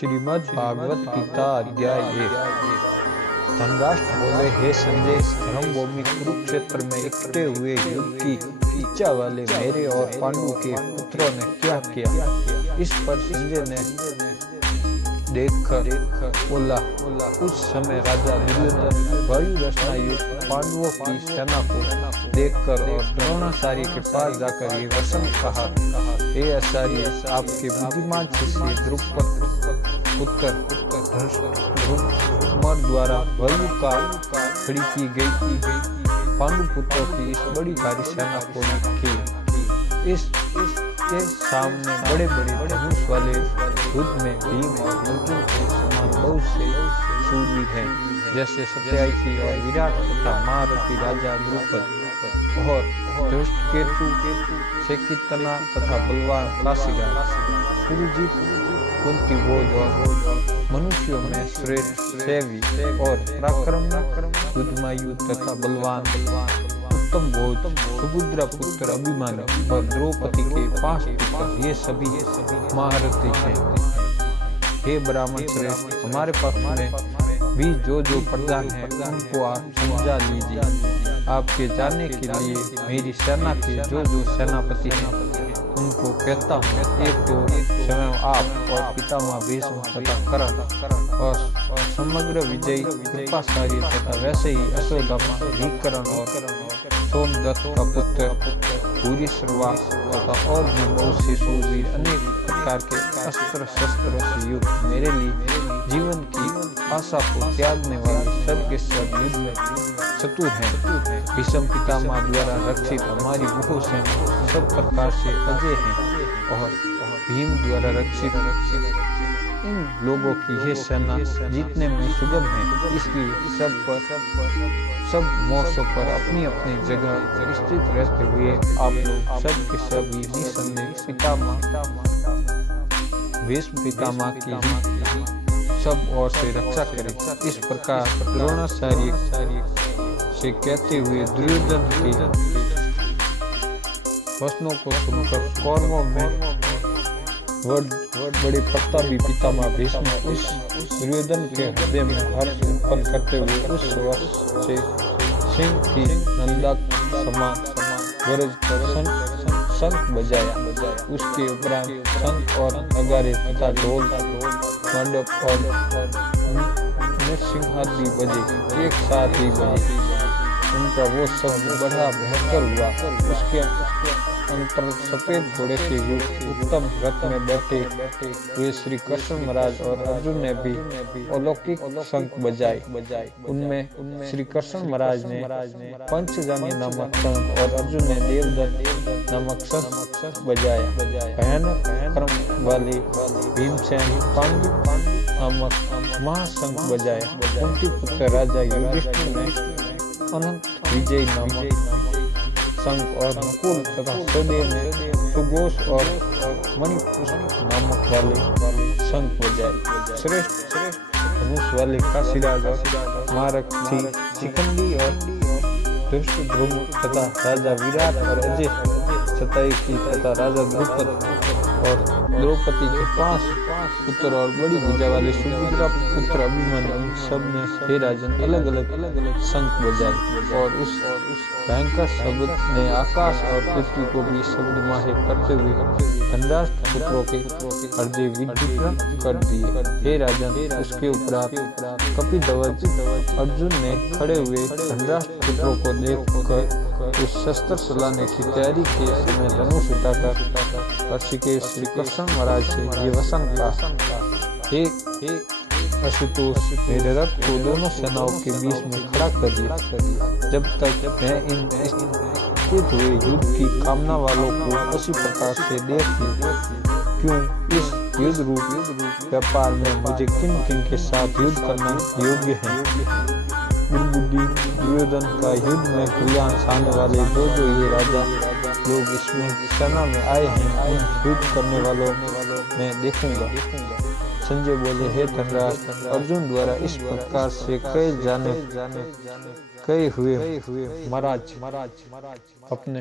श्रीमद् भागवत गीता अध्याय 1। धनराष्ट्र बोले, हे संजय, रणभूमि कुरुक्षेत्र में इकट्ठे हुए युद्ध की इच्छा वाले मेरे और पांडु के पुत्रों ने क्या किया। इस पर संजय ने देखकर बोला, उस समय राजा दुर्योधन वायु रचना युक्त पांडवों की सेना को देखकर और द्रोणाचार्य के पास जाकर ये वचन कहा, हे आचार्य, आपके बुद्धिमान शिष्य द्रुपद पुत्र धृष्टद्युम्न द्वारा वायु का खड़ी की गई पांडु पुत्रों की इस बड़ी भारी सेना को देखी। इसके सामने बड़े बड़े धनुष वाले युद्ध में भीम और अर्जुन के समान बहुत से शूरवीर हैं, जैसे सत्यार्थी और विराट तथा महारथी राजा द्रुपद और धृष्टकेतु, शेकितना तथा बलवान काशीराज, कुरुजीत, कुंतीभोज और मनुष्यों में श्रेष्ठ सेवी और पराक्रम युद्धमायु तथा बलवान उत्तम भोज, सुभद्रा पुत्र अभिमन्यु और द्रौपदी के 5 पुत्र, ये सभी महारथी हैं। हे ब्राह्मण श्रेष्ठ, हमारे पक्ष में भी जो प्रधान है उनको आप समझा लीजिए। आपके जानने के लिए मेरी सेना के जो सेनापति हैं उनको कहता हूँ। एक तो स्वयं आप और पितामह भीष्म तथा कर्ण और समग्र विजयी कृपाचार्य तथा वैसे ही अश्वत्थामा, विकर्ण और सोमदत्त का पुत्र भूरिश्रवा तथा और भी बहुत से शूरवीर अनेक प्रकार के अस्त्र शस्त्रों से युक्त, मेरे लिए जीवन की आशा को त्यागने वाले सबके सब युद्ध में चतुर हैं। भीष्म पितामह द्वारा रक्षित हमारी बहु सेना सब प्रकार से अजय है और भीम द्वारा रक्षित इन लोगों की ये सेना जीतने में सुगम है। इसलिए सब मोर्चों पर अपनी अपनी जगह स्थित रहते हुए आप लोग सब के सभी निसंदेह भीष्म पितामह की सब ओर से रक्षा करें। इस प्रकार द्रोणाचार्य से कहते हुए दुर्योधन के वचनों को सुनकर कौरवों में बड़े प्रतापी पितामह भीष्म उस दुर्योधन के हृदय में हर्ष उत्पन्न करते हुए उस वर्ष से सिंह की नंदा समान गरज कर शंख बजाया। उसके उपरांत शंख और नगारे तथा ढोल, मंडप और नृसिंहादि बजे एक साथ ही बजे। उनका वो शब्द बड़ा भयंकर हुआ। उसके अंतर सफेद घोड़े के युक्त उत्तम रथ में बैठे हुए श्री कृष्ण महाराज और अर्जुन ने भी अलौकिक शंख बजाए। उनमें श्री कृष्ण महाराज ने पंचजन्य नामक शंख और अर्जुन ने देवदत्त नामक शंख बजाया। भयानक क्रम वाले भीमसेन पांडु नामक महाशंख बजाया। कुंती पुत्र राजा युधिष्ठिर ने अनंत विजय नामक शंख और नकुल तथा सहदेव ने सुघोष और मणिपुष्प नामक वाले शंख बजाए। श्रेष्ठ धनुष वाले काशीराज और महारथी शिखंडी और धृष्टद्युम्न तथा राजा विराट और अजय सत्यार्थी तथा राजा द्रुपद और द्रौपदी के 5 पुत्र और बड़ी भुजा वाले सुभद्रा पुत्र अभिमन्यु, उन सब ने हे राजन अलग अलग शंख बजाए। और उस भयंकर शब्द ने आकाश और पृथ्वी को भी शब्द माहे करते हुए धनराष्ट्र पुत्रों के हृदय विद्युत कर दिए। हे राजन, उसके उपरांत कपिध्वज अर्जुन ने खड़े हुए धनराष्ट्र पुत्रों को देखकर उस शस्त्र चलाने की तैयारी के समय धनुष उठाकर ऋषिकेश श्री कृष्ण महाराज से ये वचन कहा, हे आशुतोष, मेरे रथ को दोनों सेनाओं के बीच में खड़ा कर दिया। जब तक मैं इन स्थित हुए युद्ध की कामना वालों को उसी प्रकार से देख लूं, क्यों इस युद्ध रूप व्यापार में मुझे किन के साथ युद्ध करना योग्य है। दुर्बुद्धि दुर्योधन का युद्ध में कल्याण चाहने वाले जो ये राजा लोग इसमें सेना में आए हैं, उन युद्ध करने वालों में देखूंगा। संजय बोले, हे धनराष्ट्र, अर्जुन द्वारा इस प्रकार से कहे हुए महाराज अपने